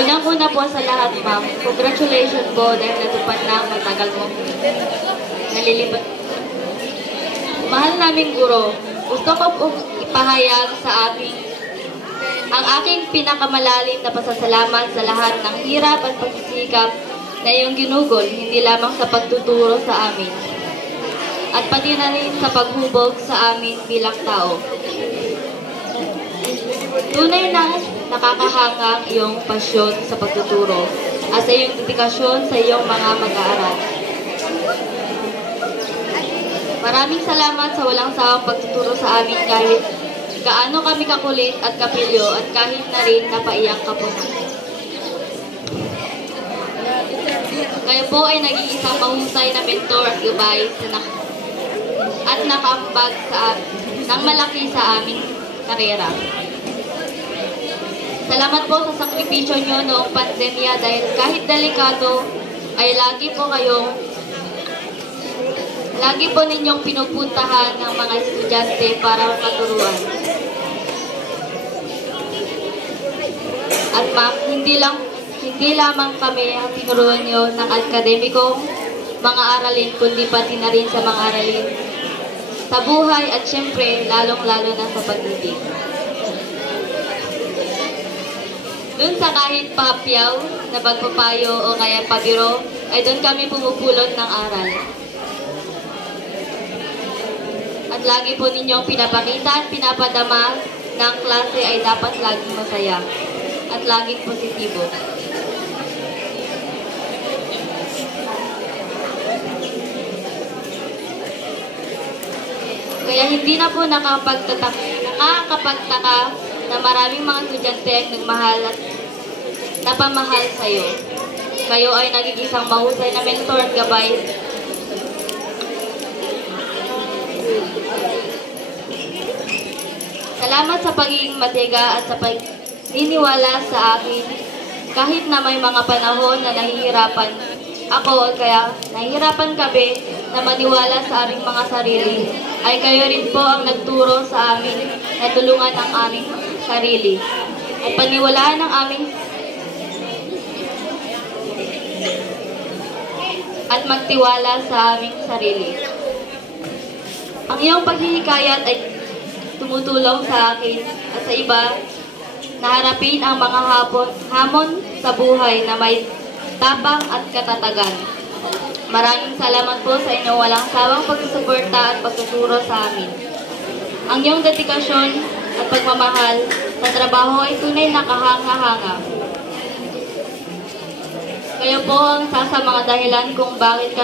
Unang-una po sa lahat, ma'am, congratulations po dahil natupad na ang matagal mo nalilipat. Mahal naming guro, gusto ko po ipahayag sa ang aking pinakamalalim na pasasalamat sa lahat ng hirap at pagsisikap na iyong ginugol, hindi lamang sa pagtuturo sa amin, at pati na rin sa paghubog sa amin bilang tao. Tunay na nakakahanga ang iyong pasyon sa pagtuturo at sa iyong dedikasyon sa iyong mga mag-aaral. Maraming salamat sa walang sawang pagtuturo sa amin kahit gaano kami kakulit at kapilyo at kahit na rin napaiyak ka po namin. Kayo po ay naging isang mahusay na mentor at gabay at nakambag ng malaki sa aming karera. Salamat po sa sakripisyo nyo noong pandemya dahil kahit delikado ay lagi po ninyong pinupuntahan ng mga estudyante para maturuan. At ma'am, hindi lamang kami ang tinuruan nyo ng akademikong mga aralin, kundi pati na rin sa mga aralin sa buhay at syempre, lalong-lalo na sa pag-ibig. Doon sa kahit papyaw na pagpapayo o kaya pabiro, ay doon kami pumupulot ng aral. At lagi po ninyong pinapakita at pinapadama na ang klase ay dapat laging masaya at laging positibo. Kaya hindi na po nakakapagtaka na maraming mga estudyante ang nagmahal at napamahal sa iyo. Kayo ay naging isang mahusay na mentor at gabay. Salamat sa pagiging matiga at sa pagniniwala sa akin kahit na may mga panahon na nahihirapan ako o kaya nahihirapan kami na maniwala sa aming mga sarili, ay kayo rin po ang nagturo sa amin na tulungan ang aming sarili at paniwalaan ang aming at magtiwala sa aming sarili. Ang iyong paghihikayat ay tumutulong sa akin at sa iba na harapin ang mga hamon sa buhay na may tapang at katatagan. Maraming salamat po sa inyong walang sawang pagsusuporta at pagtuturo sa amin. Ang iyong dedikasyon at pagmamahal sa trabaho ay tunay na kahanga-hanga. Kayo po ang isa sa mga dahilan kung bakit kami